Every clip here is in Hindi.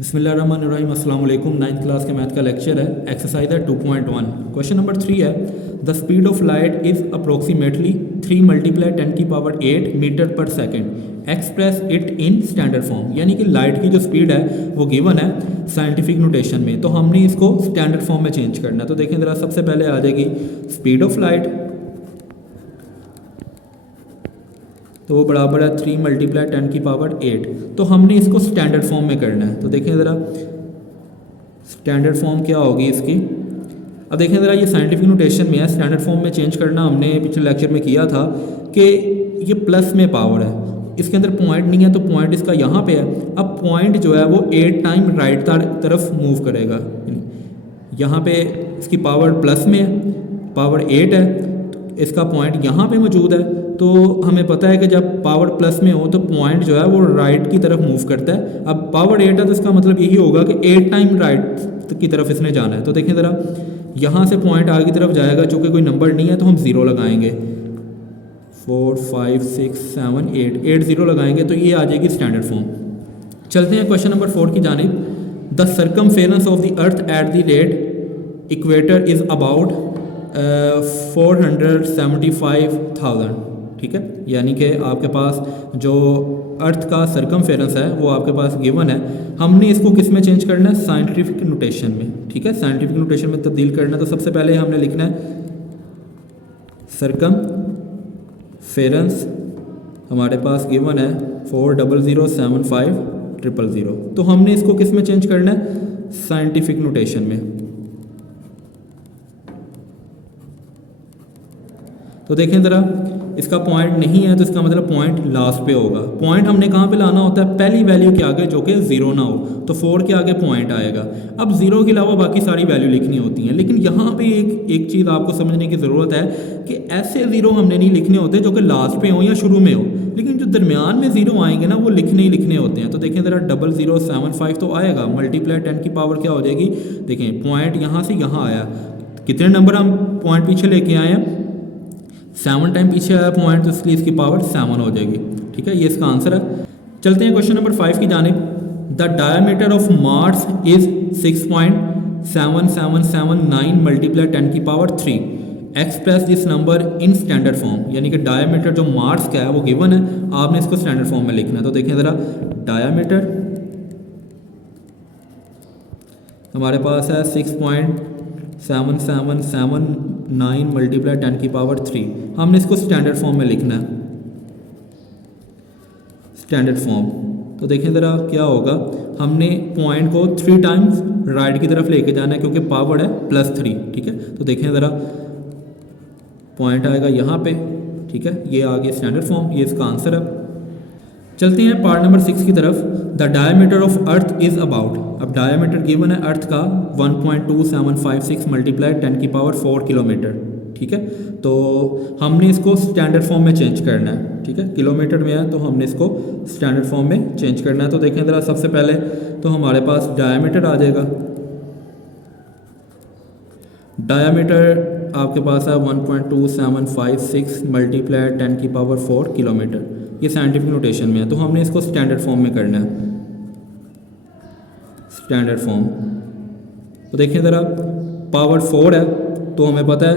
बिस्मिल्लाहिर्रहमानिर्रहीम अस्सलाम वालेकुम। 9th क्लास के मैथ का लेक्चर है। एक्सरसाइज है 2.1। क्वेश्चन नंबर 3 है the speed of light is approximately 3 × 10⁸ metre per second express it in standard form. यानी कि लाइट की जो स्पीड है वो गिवन है साइंटिफिक नोटेशन में, तो हमने इसको स्टैंडर्ड फॉर्म में चेंज करना है। तो देखें ज़रा, सबसे पहले आ जाएगी स्पीड ऑफ लाइट, तो वो बराबर है 3 × 10⁸। तो हमने इसको स्टैंडर्ड फॉर्म में करना है। तो देखें ज़रा स्टैंडर्ड फॉर्म क्या होगी इसकी। अब देखें ज़रा, ये साइंटिफिक नोटेशन में है, स्टैंडर्ड फॉर्म में चेंज करना हमने पिछले लेक्चर में किया था कि ये प्लस में पावर है, इसके अंदर पॉइंट नहीं है, तो पॉइंट इसका यहाँ पे है। अब पॉइंट जो है वो 8 टाइम राइट तरफ मूव करेगा। यहाँ पे इसकी पावर प्लस में है, पावर 8 है, तो इसका पॉइंट यहाँ पे मौजूद है। तो हमें पता है कि जब पावर प्लस में हो तो पॉइंट जो है वो राइट की तरफ मूव करता है। अब पावर 8 है तो इसका मतलब यही होगा कि 8 टाइम राइट की तरफ इसने जाना है। तो देखें ज़रा, यहाँ से पॉइंट आगे की तरफ जाएगा, चूँकि कोई नंबर नहीं है तो हम 0 लगाएंगे। 4 5 6 7 8 0 लगाएंगे, तो ये आ जाएगी स्टैंडर्ड फॉर्म। चलते हैं क्वेश्चन नंबर 4 की जानिब। The circumference of the earth at the red equator is about 475,000। ठीक है, यानी कि आपके पास जो अर्थ का सर्कमफेरेंस है वो आपके पास गिवन है। हमने इसको किस में चेंज करना है? साइंटिफिक नोटेशन में। ठीक है, साइंटिफिक नोटेशन में तब्दील करना है। तो सबसे पहले हमने लिखना है सर्कमफेरेंस, हमारे पास गिवन है 400,75,000। तो हमने इसको किस में चेंज करना है? साइंटिफिक नोटेशन में। तो देखें ज़रा, इसका पॉइंट नहीं है तो इसका मतलब पॉइंट लास्ट पे होगा। पॉइंट हमने कहाँ पे लाना होता है? पहली वैल्यू के आगे, जो कि 0 ना हो। तो 4 के आगे पॉइंट आएगा। अब 0 के अलावा बाकी सारी वैल्यू लिखनी होती हैं, लेकिन यहाँ पे एक चीज़ आपको समझने की ज़रूरत है कि ऐसे 0 हमने नहीं लिखने होते जो कि लास्ट पे हो या शुरू में हो, लेकिन जो दरमियान में 0 आएंगे ना वो लिखने ही लिखने होते हैं। तो देखें ज़रा, 0075 तो आएगा, मल्टीप्लाई 10 की पावर क्या हो जाएगी? देखें पॉइंट यहाँ से यहाँ आया, कितने नंबर हम पॉइंट पीछे लेके आए हैं? 7 टाइम पीछे आया पॉइंट, तो इसलिए इसकी पावर 7 हो जाएगी। ठीक है, ये इसका आंसर है। चलते हैं क्वेश्चन नंबर 5 की जानिब। The diameter of Mars is 6.7779 × 10⁻³ express this number in standard form. यानी कि डायमीटर जो मार्स का है वो गिवन है, आपने इसको स्टैंडर्ड फॉर्म में लिखना है। तो देखें ज़रा, डायमीटर हमारे पास है 6.7779 × 10⁻³। हमने इसको स्टैंडर्ड फॉर्म में लिखना है, स्टैंडर्ड फॉर्म। तो देखें ज़रा क्या होगा, हमने पॉइंट को 3 टाइम्स राइट की तरफ लेके जाना है क्योंकि पावर है +3। ठीक है, तो देखें ज़रा, पॉइंट आएगा यहाँ पे। ठीक है, ये आ गया स्टैंडर्ड फॉर्म, ये इसका आंसर है। चलते हैं पार्ट नंबर 6 की तरफ। The diameter of earth is about. अब डायमीटर गिवन है अर्थ का 1.2756 × 10⁻⁴ किलोमीटर। ठीक है, तो हमने इसको स्टैंडर्ड फॉर्म में चेंज करना है। ठीक है, किलोमीटर में है तो हमने इसको स्टैंडर्ड फॉर्म में चेंज करना है। तो देखें ज़रा, सबसे पहले तो हमारे पास डायमीटर आ जाएगा। डायमीटर आपके पास है 1.2756 × 10⁻⁴ किलोमीटर। ये साइंटिफिक नोटेशन में है, तो हमने इसको स्टैंडर्ड फॉर्म में करना है, स्टैंडर्ड फॉर्म। तो देखें ज़रा, पावर 4 है तो हमें पता है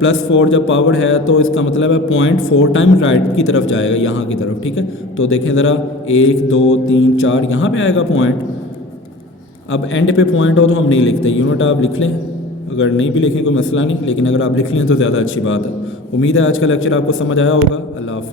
+4 जब पावर है तो इसका मतलब है पॉइंट 4 टाइम राइट की तरफ जाएगा, यहाँ की तरफ। ठीक है, तो देखें ज़रा, 1 2 3 4 यहाँ पे आएगा पॉइंट। अब एंड पे पॉइंट हो तो हम नहीं लिखते, यूनिट आप लिख लें, अगर नहीं भी लिखें कोई मसला नहीं, लेकिन अगर आप लिख लें तो ज़्यादा अच्छी बात है। उम्मीद है आज का लेक्चर आपको समझ आया होगा। अल्लाह हाफिज़।